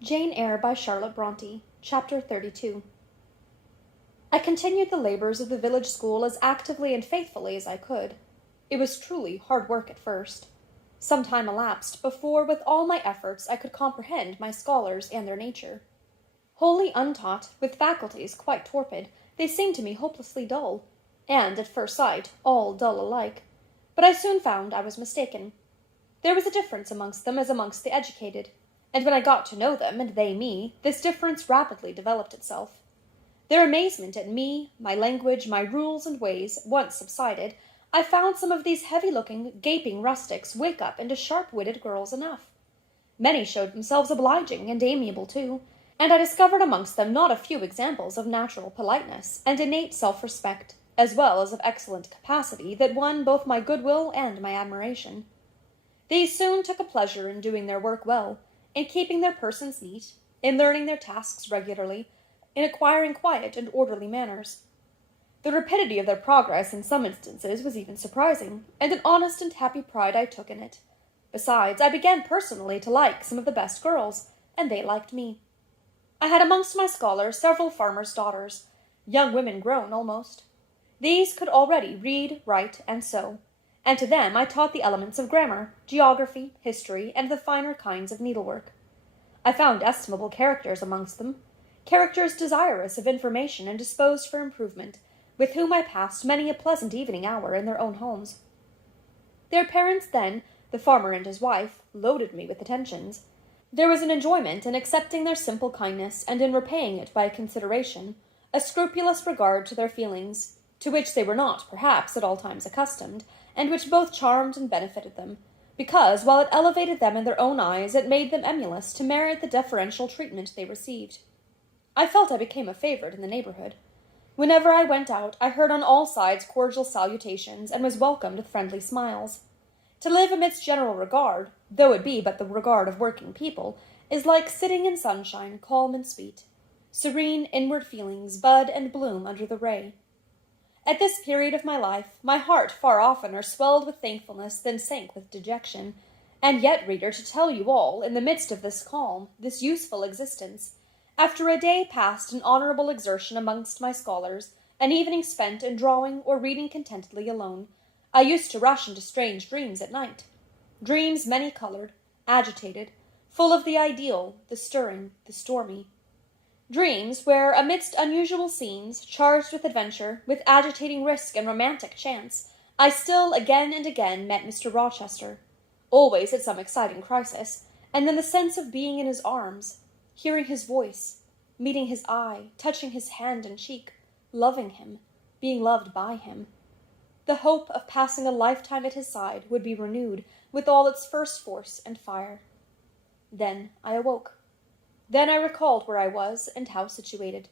Jane Eyre by Charlotte Bronte, Chapter 32. I continued the labors of the village school as actively and faithfully as I could. It was truly hard work at first. Some time elapsed before, with all my efforts, I could comprehend my scholars and their nature. Wholly untaught, with faculties quite torpid, they seemed to me hopelessly dull, and, at first sight, all dull alike. But I soon found I was mistaken. There was a difference amongst them as amongst the educated, and when I got to know them, and they me, this difference rapidly developed itself. Their amazement at me, my language, my rules and ways, once subsided, I found some of these heavy-looking, gaping rustics wake up into sharp-witted girls enough. Many showed themselves obliging and amiable too, and I discovered amongst them not a few examples of natural politeness and innate self-respect, as well as of excellent capacity that won both my goodwill and my admiration. These soon took a pleasure in doing their work well, in keeping their persons neat, in learning their tasks regularly, in acquiring quiet and orderly manners. The rapidity of their progress in some instances was even surprising, and an honest and happy pride I took in it. Besides, I began personally to like some of the best girls, and they liked me. I had amongst my scholars several farmers' daughters, young women grown almost. These could already read, write, and sew, and to them I taught the elements of grammar, geography, history, and the finer kinds of needlework. I found estimable characters amongst them, characters desirous of information and disposed for improvement, with whom I passed many a pleasant evening hour in their own homes. Their parents then, the farmer and his wife, loaded me with attentions. There was an enjoyment in accepting their simple kindness, and in repaying it by consideration, a scrupulous regard to their feelings, to which they were not, perhaps, at all times accustomed, and which both charmed and benefited them, because, while it elevated them in their own eyes, it made them emulous to merit the deferential treatment they received. I felt I became a favorite in the neighborhood. Whenever I went out, I heard on all sides cordial salutations, and was welcomed with friendly smiles. To live amidst general regard, though it be but the regard of working people, is like sitting in sunshine, calm and sweet. Serene inward feelings bud and bloom under the ray. At this period of my life, my heart far oftener swelled with thankfulness than sank with dejection. And yet, reader, to tell you all, in the midst of this calm, this useful existence, after a day passed in honorable exertion amongst my scholars, an evening spent in drawing or reading contentedly alone, I used to rush into strange dreams at night. Dreams many-colored, agitated, full of the ideal, the stirring, the stormy. Dreams where, amidst unusual scenes, charged with adventure, with agitating risk and romantic chance, I still again and again met Mr. Rochester, always at some exciting crisis, and then the sense of being in his arms, hearing his voice, meeting his eye, touching his hand and cheek, loving him, being loved by him. The hope of passing a lifetime at his side would be renewed with all its first force and fire. Then I awoke. Then I recalled where I was and how situated.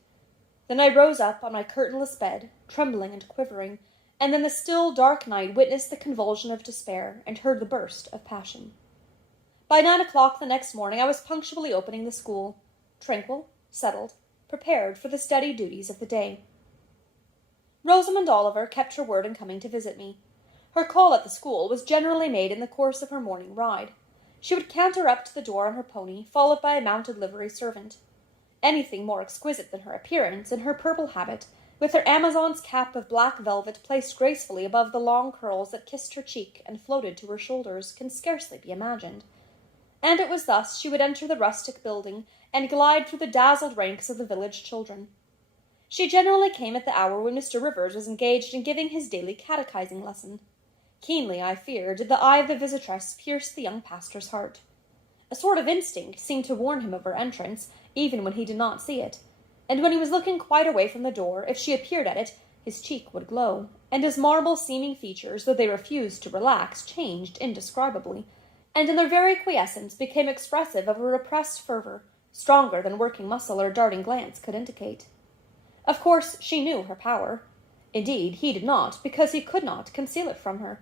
Then I rose up on my curtainless bed, trembling and quivering, and in the still dark night witnessed the convulsion of despair and heard the burst of passion. By 9 o'clock the next morning I was punctually opening the school, tranquil, settled, prepared for the steady duties of the day. Rosamond Oliver kept her word in coming to visit me. Her call at the school was generally made in the course of her morning ride. She would canter up to the door on her pony, followed by a mounted livery servant. Anything more exquisite than her appearance, in her purple habit, with her Amazon's cap of black velvet placed gracefully above the long curls that kissed her cheek and floated to her shoulders, can scarcely be imagined. And it was thus she would enter the rustic building, and glide through the dazzled ranks of the village children. She generally came at the hour when Mr. Rivers was engaged in giving his daily catechizing lesson. Keenly, I fear, did the eye of the visitress pierce the young pastor's heart. A sort of instinct seemed to warn him of her entrance, even when he did not see it, and when he was looking quite away from the door, if she appeared at it, his cheek would glow, and his marble-seeming features, though they refused to relax, changed indescribably, and in their very quiescence became expressive of a repressed fervor, stronger than working muscle or darting glance could indicate. Of course, she knew her power. Indeed, he did not, because he could not conceal it from her.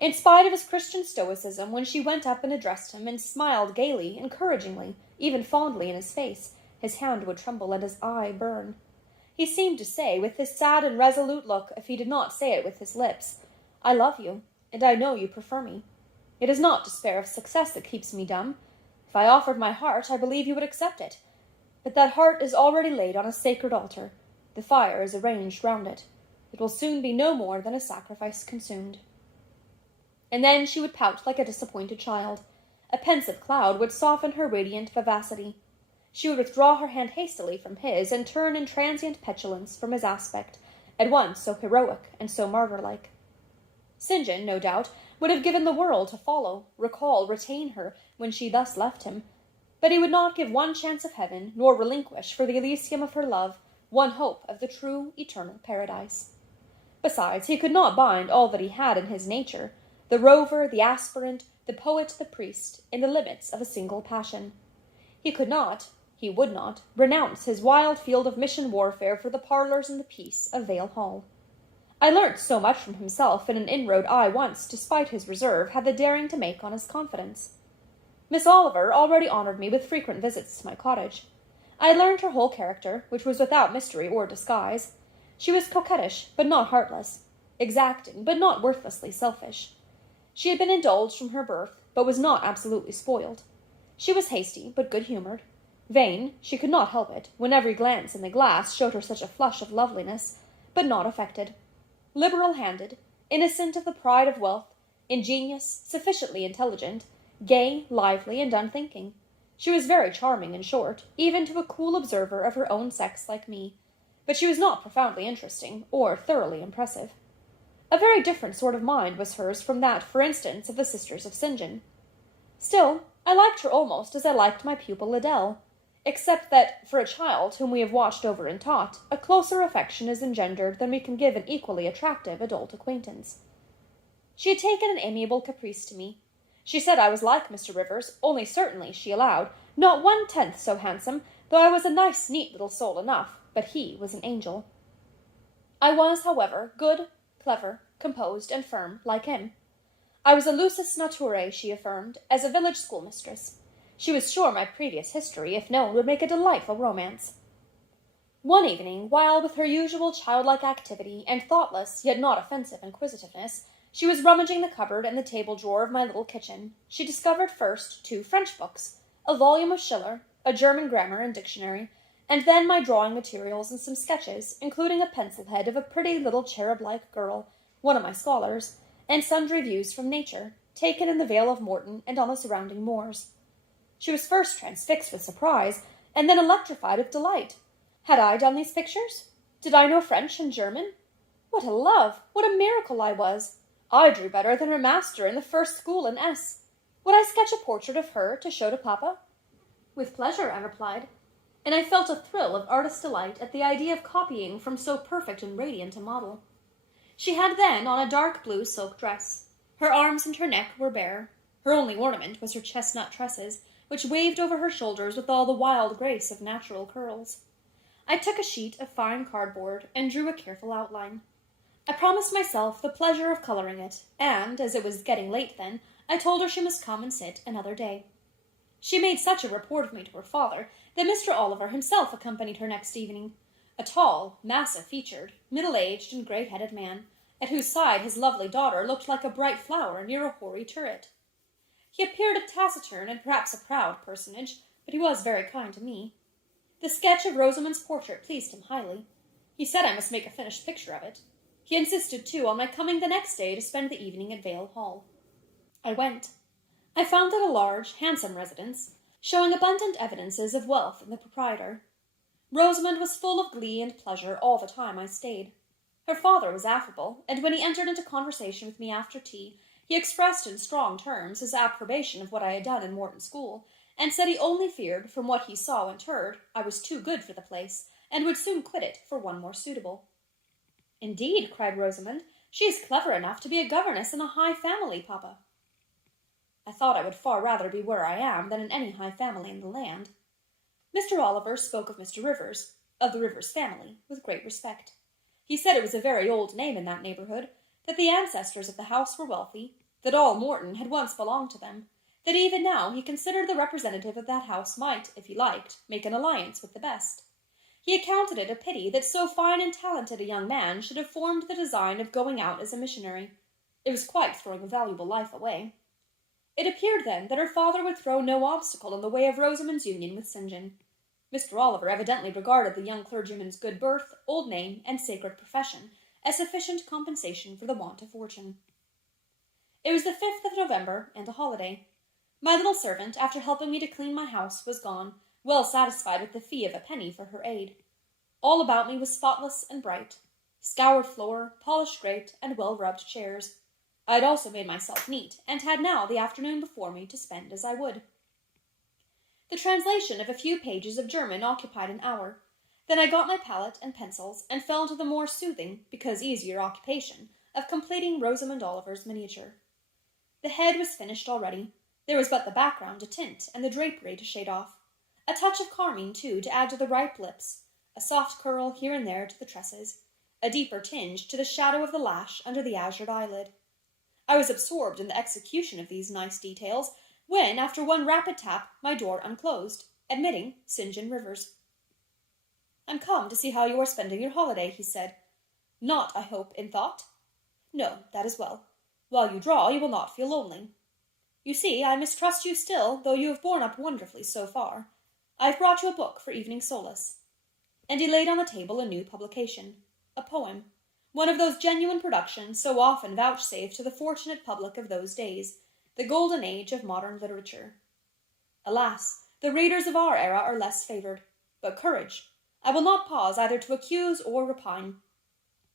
In spite of his Christian stoicism, when she went up and addressed him, and smiled gaily, encouragingly, even fondly in his face, his hand would tremble and his eye burn. He seemed to say, with his sad and resolute look, if he did not say it with his lips, "I love you, and I know you prefer me. It is not despair of success that keeps me dumb. If I offered my heart, I believe you would accept it. But that heart is already laid on a sacred altar. The fire is arranged round it. It will soon be no more than a sacrifice consumed." And then she would pout like a disappointed child. A pensive cloud would soften her radiant vivacity. She would withdraw her hand hastily from his, and turn in transient petulance from his aspect, at once so heroic and so martyr-like. St. John, no doubt, would have given the world to follow, recall, retain her, when she thus left him, but he would not give one chance of heaven, nor relinquish, for the Elysium of her love, one hope of the true, eternal paradise. Besides, he could not bind all that he had in his nature, the rover, the aspirant, the poet, the priest, in the limits of a single passion. He could not, he would not, renounce his wild field of mission warfare for the parlours and the peace of Vale Hall. I learnt so much from himself in an inroad I once, despite his reserve, had the daring to make on his confidence. Miss Oliver already honoured me with frequent visits to my cottage. I had learned her whole character, which was without mystery or disguise. She was coquettish, but not heartless; exacting, but not worthlessly selfish. She had been indulged from her birth, but was not absolutely spoiled. She was hasty, but good-humoured. Vain, she could not help it, when every glance in the glass showed her such a flush of loveliness, but not affected. Liberal-handed, innocent of the pride of wealth, ingenious, sufficiently intelligent, gay, lively, and unthinking. She was very charming, in short, even to a cool observer of her own sex like me, but she was not profoundly interesting, or thoroughly impressive. A very different sort of mind was hers from that, for instance, of the sisters of St. John. Still, I liked her almost as I liked my pupil Adele, except that, for a child whom we have watched over and taught, a closer affection is engendered than we can give an equally attractive adult acquaintance. She had taken an amiable caprice to me. She said I was like Mr. Rivers, only certainly, she allowed, not 1/10 so handsome, though I was a nice, neat little soul enough, but he was an angel. I was, however, good, clever, composed, and firm, like him. I was a lusus naturae, she affirmed, as a village schoolmistress. She was sure my previous history, if known, would make a delightful romance. One evening, while with her usual childlike activity and thoughtless, yet not offensive inquisitiveness, she was rummaging the cupboard and the table drawer of my little kitchen, she discovered first 2 French books, a volume of Schiller, a German grammar and dictionary, and then my drawing materials and some sketches, including a pencil head of a pretty little cherub-like girl, one of my scholars, and sundry views from nature, taken in the Vale of Morton and on the surrounding moors. She was first transfixed with surprise, and then electrified with delight. Had I done these pictures? Did I know French and German? What a love! What a miracle I was! I drew better than her master in the first school in S. Would I sketch a portrait of her to show to Papa? With pleasure, I replied, and I felt a thrill of artist delight at the idea of copying from so perfect and radiant a model. She had then on a dark blue silk dress. Her arms and her neck were bare. Her only ornament was her chestnut tresses, which waved over her shoulders with all the wild grace of natural curls. I took a sheet of fine cardboard and drew a careful outline. I promised myself the pleasure of coloring it, and, as it was getting late then, I told her she must come and sit another day. She made such a report of me to her father that Mr. Oliver himself accompanied her next evening, a tall, massive-featured, middle-aged, and grey-headed man, at whose side his lovely daughter looked like a bright flower near a hoary turret. He appeared a taciturn and perhaps a proud personage, but he was very kind to me. The sketch of Rosamond's portrait pleased him highly. He said I must make a finished picture of it. He insisted, too, on my coming the next day to spend the evening at Vale Hall. I went. I found it a large, handsome residence, showing abundant evidences of wealth in the proprietor. Rosamond was full of glee and pleasure all the time I stayed. Her father was affable, and when he entered into conversation with me after tea, he expressed in strong terms his approbation of what I had done in Morton School, and said he only feared, from what he saw and heard, I was too good for the place, and would soon quit it for one more suitable. "Indeed," cried Rosamond, "she is clever enough to be a governess in a high family, Papa." I thought I would far rather be where I am than in any high family in the land. Mr. Oliver spoke of Mr. Rivers, of the Rivers family, with great respect. He said it was a very old name in that neighbourhood, that the ancestors of the house were wealthy, that all Morton had once belonged to them, that even now he considered the representative of that house might, if he liked, make an alliance with the best. He accounted it a pity that so fine and talented a young man should have formed the design of going out as a missionary. It was quite throwing a valuable life away. It appeared then that her father would throw no obstacle in the way of Rosamond's union with St. John. Mr. Oliver evidently regarded the young clergyman's good birth, old name, and sacred profession as sufficient compensation for the want of fortune. It was the 5th of November, and a holiday. My little servant, after helping me to clean my house, was gone, well satisfied with the fee of a penny for her aid. All about me was spotless and bright. Scoured floor, polished grate, and well-rubbed chairs. I had also made myself neat, and had now the afternoon before me to spend as I would. The translation of a few pages of German occupied an hour. Then I got my palette and pencils, and fell into the more soothing, because easier occupation, of completing Rosamond Oliver's miniature. The head was finished already. There was but the background to tint, and the drapery to shade off. A touch of carmine, too, to add to the ripe lips, a soft curl here and there to the tresses, a deeper tinge to the shadow of the lash under the azured eyelid. I was absorbed in the execution of these nice details, when, after one rapid tap, my door unclosed, admitting St. John Rivers. "I'm come to see how you are spending your holiday," he said. "Not, I hope, in thought?" "No, that is well. While you draw, you will not feel lonely. You see, I mistrust you still, though you have borne up wonderfully so far. I have brought you a book for evening solace." And he laid on the table a new publication, a poem, one of those genuine productions so often vouchsafed to the fortunate public of those days, the golden age of modern literature. Alas, the readers of our era are less favoured. But courage! I will not pause either to accuse or repine.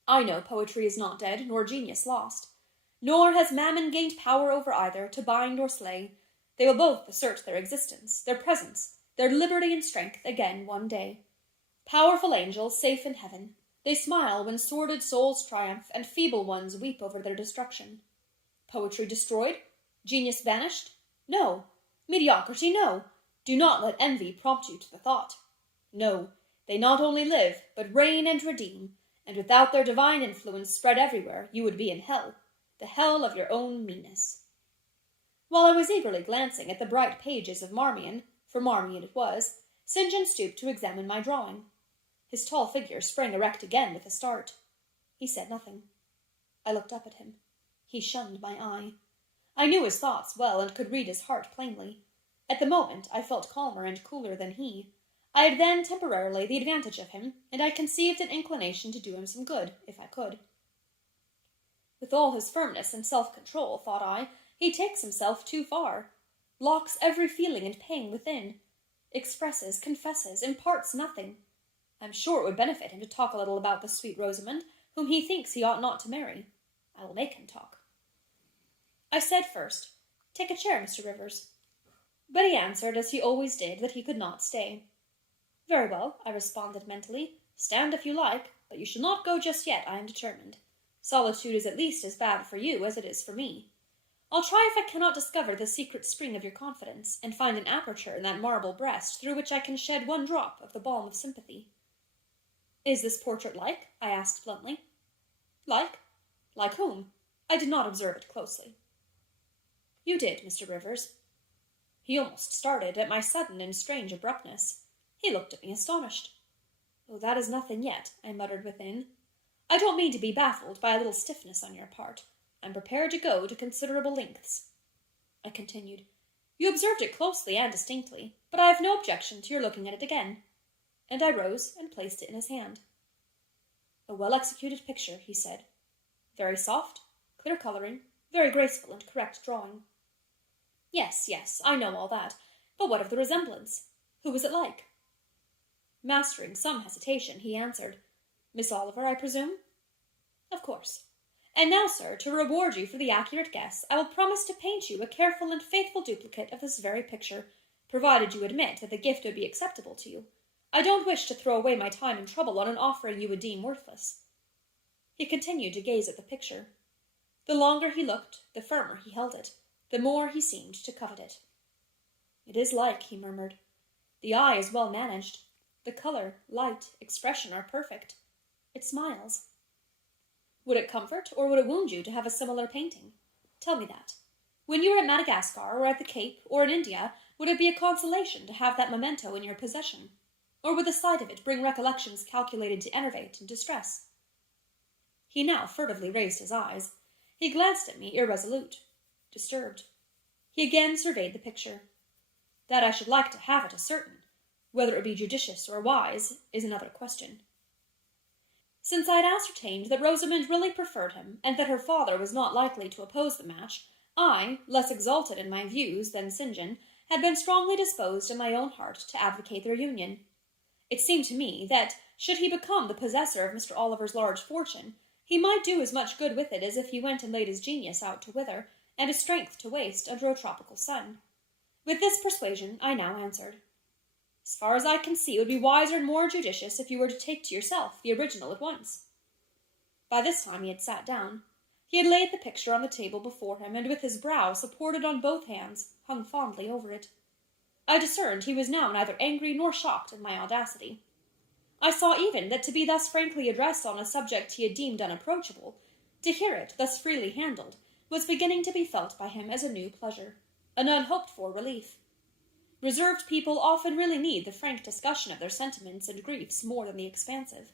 I know poetry is not dead, nor genius lost. Nor has Mammon gained power over either, to bind or slay. They will both assert their existence, their presence, their liberty and strength again one day. Powerful angels, safe in heaven, they smile when sordid souls triumph, and feeble ones weep over their destruction. Poetry destroyed? Genius banished? No. Mediocrity? No. Do not let envy prompt you to the thought. No, they not only live, but reign and redeem, and without their divine influence spread everywhere, you would be in hell, the hell of your own meanness. While I was eagerly glancing at the bright pages of Marmion, for Marmion it was, St. John stooped to examine my drawing. His tall figure sprang erect again with a start. He said nothing. I looked up at him. He shunned my eye. I knew his thoughts well, and could read his heart plainly. At the moment I felt calmer and cooler than he. I had then temporarily the advantage of him, and I conceived an inclination to do him some good, if I could. With all his firmness and self-control, thought I, he takes himself too far, locks every feeling and pain within, expresses, confesses, imparts nothing. I'm sure it would benefit him to talk a little about the sweet Rosamond, whom he thinks he ought not to marry. I will make him talk. I said first, "Take a chair, Mr. Rivers." But he answered, as he always did, that he could not stay. "Very well," I responded mentally. "Stand if you like, but you shall not go just yet, I am determined. Solitude is at least as bad for you as it is for me. I'll try if I cannot discover the secret spring of your confidence, and find an aperture in that marble breast through which I can shed one drop of the balm of sympathy." "Is this portrait like?" I asked bluntly. "Like? Like whom? I did not observe it closely." "You did, Mr. Rivers." He almost started at my sudden and strange abruptness. He looked at me astonished. "Oh, that is nothing yet," I muttered within. "I don't mean to be baffled by a little stiffness on your part. I'm prepared to go to considerable lengths." I continued, "You observed it closely and distinctly, but I have no objection to your looking at it again." And I rose and placed it in his hand. "A well-executed picture," he said. "Very soft, clear colouring, very graceful and correct drawing." Yes, I know all that, but what of the resemblance? Who was it like?" Mastering some hesitation, he answered, "Miss Oliver, I presume?" "Of course. And now, sir, to reward you for the accurate guess, I will promise to paint you a careful and faithful duplicate of this very picture, provided you admit that the gift would be acceptable to you. I don't wish to throw away my time and trouble on an offering you would deem worthless." He continued to gaze at the picture. The longer he looked, the firmer he held it, the more he seemed to covet it. "It is like," he murmured. "The eye is well managed. The colour, light, expression are perfect. It smiles. Would it comfort or would it wound you to have a similar painting? Tell me that. When you were at Madagascar, or at the Cape, or in India, would it be a consolation to have that memento in your possession? Or would the sight of it bring recollections calculated to enervate and distress?" He now furtively raised his eyes. He glanced at me irresolute, disturbed. He again surveyed the picture. That I should like to have it is certain. Whether it be judicious or wise is another question. Since I had ascertained that Rosamond really preferred him, and that her father was not likely to oppose the match, I, less exalted in my views than St. John, had been strongly disposed in my own heart to advocate their union. It seemed to me that, should he become the possessor of Mr. Oliver's large fortune, he might do as much good with it as if he went and laid his genius out to wither, and his strength to waste under a tropical sun. With this persuasion I now answered. As far as I can see, it would be wiser and more judicious if you were to take to yourself the original at once. By this time he had sat down. He had laid the picture on the table before him, and with his brow supported on both hands, hung fondly over it. I discerned he was now neither angry nor shocked at my audacity. I saw even that to be thus frankly addressed on a subject he had deemed unapproachable, to hear it thus freely handled, was beginning to be felt by him as a new pleasure, an unhoped-for relief. Reserved people often really need the frank discussion of their sentiments and griefs more than the expansive.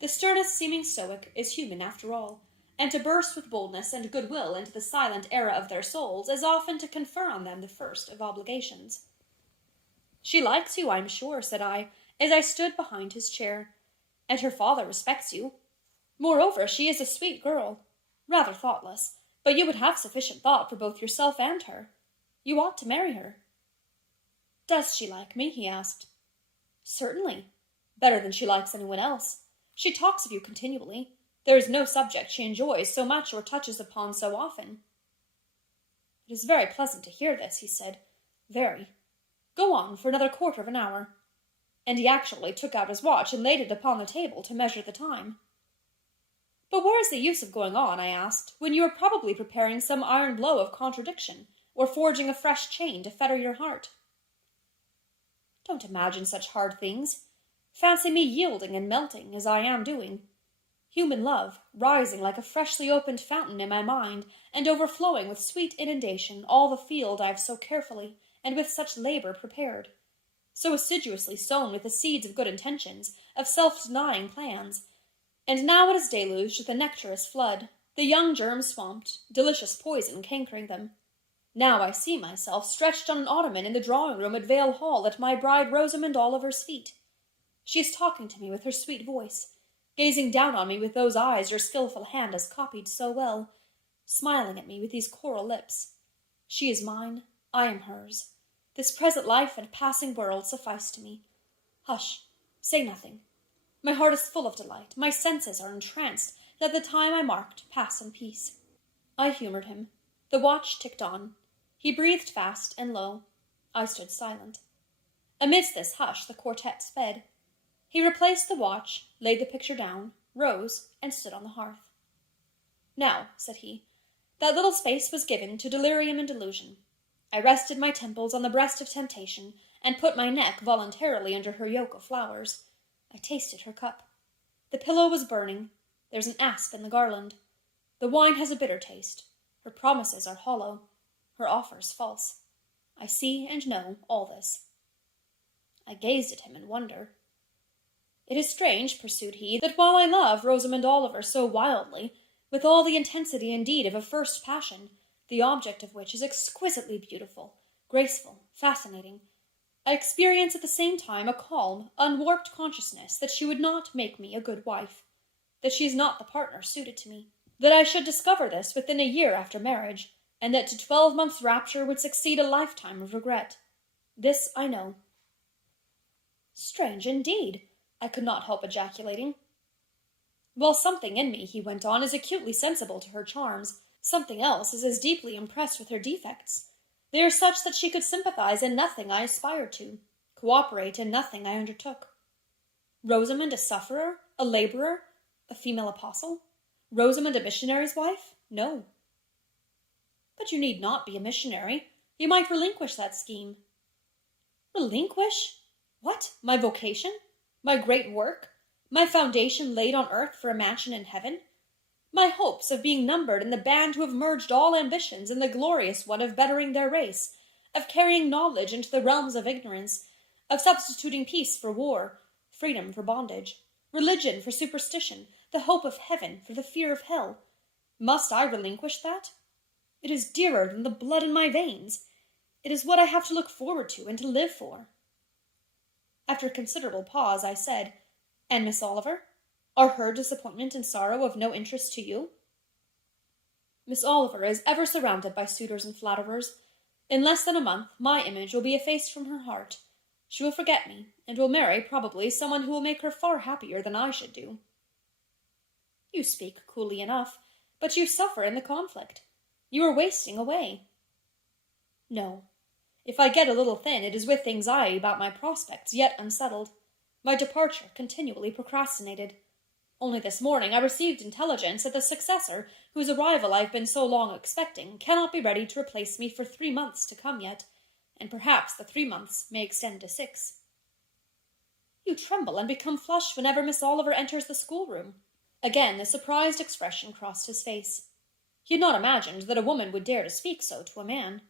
The sternest seeming stoic is human after all, and to burst with boldness and goodwill into the silent era of their souls is often to confer on them the first of obligations. She likes you, I'm sure, said I, as I stood behind his chair, and her father respects you. Moreover, she is a sweet girl, rather thoughtless, but you would have sufficient thought for both yourself and her. You ought to marry her. Does she like me? He asked. Certainly. Better than she likes anyone else. She talks of you continually. There is no subject she enjoys so much or touches upon so often. It is very pleasant to hear this, he said. Very. Go on for another quarter of an hour. And he actually took out his watch and laid it upon the table to measure the time. But where is the use of going on, I asked, when you are probably preparing some iron blow of contradiction, or forging a fresh chain to fetter your heart? Don't imagine such hard things. Fancy me yielding and melting, as I am doing. Human love, rising like a freshly opened fountain in my mind, and overflowing with sweet inundation all the field I have so carefully, and with such labor prepared. So assiduously sown with the seeds of good intentions, of self-denying plans. And now it is deluged with a nectarous flood, the young germs swamped, delicious poison cankering them. Now I see myself stretched on an ottoman in the drawing-room at Vale Hall at my bride Rosamond Oliver's feet. She is talking to me with her sweet voice, gazing down on me with those eyes your skilful hand has copied so well, smiling at me with these coral lips. She is mine, I am hers. This present life and passing world suffice to me. Hush, say nothing. My heart is full of delight, my senses are entranced, let the time I marked pass in peace. I humored him. The watch ticked on. He breathed fast and low. I stood silent. Amidst this hush the quartet sped. He replaced the watch, laid the picture down, rose, and stood on the hearth. Now, said he, that little space was given to delirium and delusion. I rested my temples on the breast of temptation, and put my neck voluntarily under her yoke of flowers. I tasted her cup. The pillow was burning. There's an asp in the garland. The wine has a bitter taste. Her promises are hollow. Her offers false. I see and know all this. I gazed at him in wonder. It is strange, pursued he, that while I love Rosamond Oliver so wildly, with all the intensity indeed of a first passion, the object of which is exquisitely beautiful, graceful, fascinating, I experience at the same time a calm, unwarped consciousness that she would not make me a good wife, that she is not the partner suited to me, that I should discover this within a year after marriage, and that to 12 months' rapture would succeed a lifetime of regret. This I know. Strange indeed, I could not help ejaculating. Well, something in me, he went on, is acutely sensible to her charms. Something else is as deeply impressed with her defects. They are such that she could sympathize in nothing I aspired to, cooperate in nothing I undertook. Rosamond a sufferer, a laborer, a female apostle? Rosamond a missionary's wife? No. But you need not be a missionary. You might relinquish that scheme. Relinquish? What? My vocation? My great work? My foundation laid on earth for a mansion in heaven? My hopes of being numbered in the band who have merged all ambitions in the glorious one of bettering their race, of carrying knowledge into the realms of ignorance, of substituting peace for war, freedom for bondage, religion for superstition, the hope of heaven for the fear of hell. Must I relinquish that? It is dearer than the blood in my veins. It is what I have to look forward to and to live for. After a considerable pause, I said, And Miss Oliver? Are her disappointment and sorrow of no interest to you? Miss Oliver is ever surrounded by suitors and flatterers. In less than a month, my image will be effaced from her heart. She will forget me, and will marry, probably, someone who will make her far happier than I should do. You speak coolly enough, but you suffer in the conflict. You are wasting away. No. If I get a little thin, it is with anxiety about my prospects, yet unsettled. My departure continually procrastinated. Only this morning I received intelligence that the successor, whose arrival I have been so long expecting, cannot be ready to replace me for 3 months to come yet, and perhaps the 3 months may extend to 6. You tremble and become flushed whenever Miss Oliver enters the schoolroom. Again the surprised expression crossed his face. He had not imagined that a woman would dare to speak so to a man.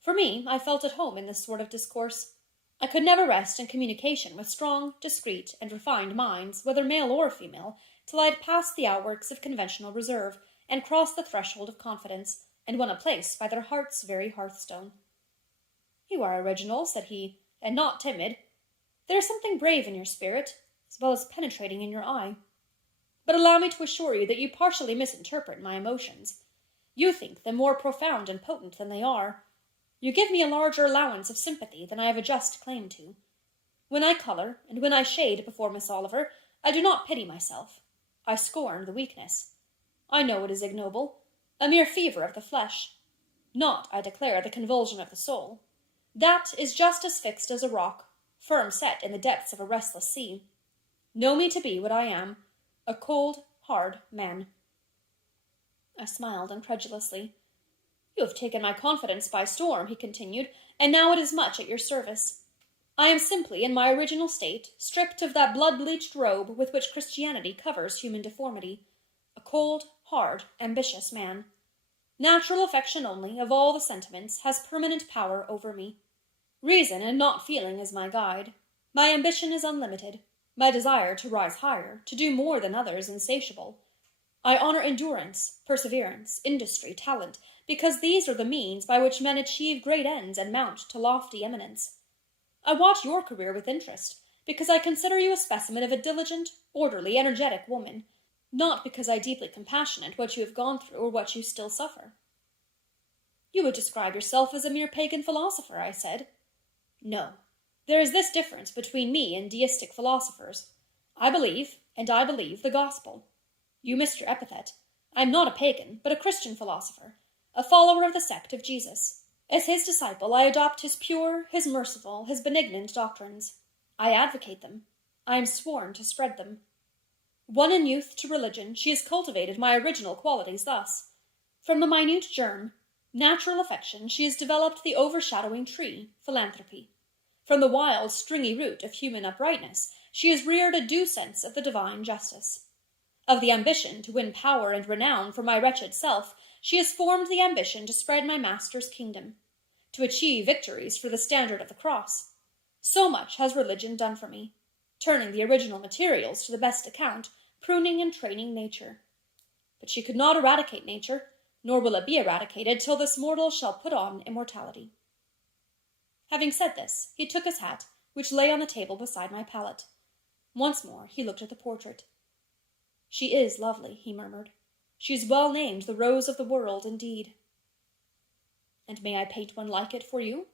For me, I felt at home in this sort of discourse. I could never rest in communication with strong, discreet, and refined minds, whether male or female, till I had passed the outworks of conventional reserve, and crossed the threshold of confidence, and won a place by their heart's very hearthstone. You are original, said he, and not timid. There is something brave in your spirit, as well as penetrating in your eye. But allow me to assure you that you partially misinterpret my emotions. You think them more profound and potent than they are. You give me a larger allowance of sympathy than I have a just claim to. When I colour, and when I shade before Miss Oliver, I do not pity myself. I scorn the weakness. I know it is ignoble, a mere fever of the flesh. Not, I declare, the convulsion of the soul. That is just as fixed as a rock, firm set in the depths of a restless sea. Know me to be what I am, a cold, hard man. I smiled incredulously. You have taken my confidence by storm, he continued, and now it is much at your service. I am simply in my original state, stripped of that blood-bleached robe with which Christianity covers human deformity, a cold, hard, ambitious man. Natural affection only, of all the sentiments, has permanent power over me. Reason and not feeling is my guide. My ambition is unlimited, my desire to rise higher, to do more than others, insatiable. I honor endurance, perseverance, industry, talent, because these are the means by which men achieve great ends and mount to lofty eminence. I watch your career with interest, because I consider you a specimen of a diligent, orderly, energetic woman, not because I deeply compassionate what you have gone through or what you still suffer. You would describe yourself as a mere pagan philosopher, I said. No. There is this difference between me and deistic philosophers. I believe, and I believe, the gospel. You missed your epithet. I am not a pagan, but a Christian philosopher, a follower of the sect of Jesus. As his disciple, I adopt his pure, his merciful, his benignant doctrines. I advocate them. I am sworn to spread them. Won in youth to religion, she has cultivated my original qualities thus. From the minute germ, natural affection, she has developed the overshadowing tree, philanthropy. From the wild, stringy root of human uprightness, she has reared a due sense of the divine justice. Of the ambition to win power and renown for my wretched self, she has formed the ambition to spread my Master's kingdom, to achieve victories for the standard of the cross. So much has religion done for me, turning the original materials to the best account, pruning and training nature. But she could not eradicate nature, nor will it be eradicated till this mortal shall put on immortality. Having said this, he took his hat, which lay on the table beside my pallet. Once more he looked at the portrait. She is lovely, he murmured. She is well named the rose of the world, indeed. And may I paint one like it for you?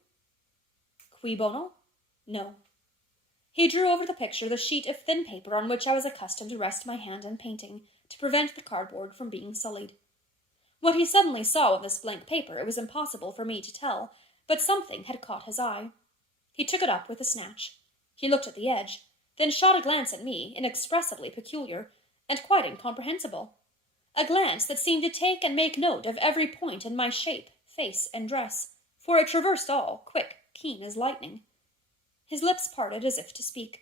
Cui bono? No. He drew over the picture the sheet of thin paper on which I was accustomed to rest my hand in painting, to prevent the cardboard from being sullied. What he suddenly saw on this blank paper it was impossible for me to tell, but something had caught his eye. He took it up with a snatch. He looked at the edge, then shot a glance at me, inexpressibly peculiar, and quite incomprehensible. A glance that seemed to take and make note of every point in my shape, face, and dress, for it traversed all, quick, keen as lightning. His lips parted as if to speak,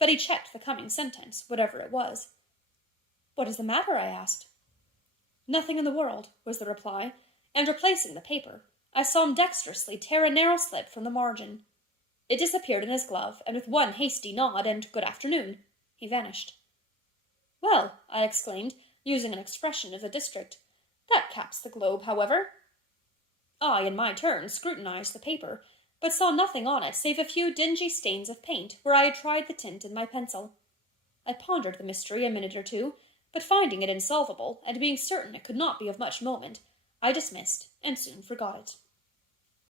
but he checked the coming sentence, whatever it was. What is the matter? I asked. Nothing in the world, was the reply, and replacing the paper, I saw him dexterously tear a narrow slip from the margin. It disappeared in his glove, and with one hasty nod and good afternoon, he vanished. Well, I exclaimed, using an expression of the district, that caps the globe, however. I, in my turn, scrutinized the paper, but saw nothing on it save a few dingy stains of paint where I had tried the tint in my pencil. I pondered the mystery a minute or two, but finding it insolvable, and being certain it could not be of much moment, I dismissed and soon forgot it.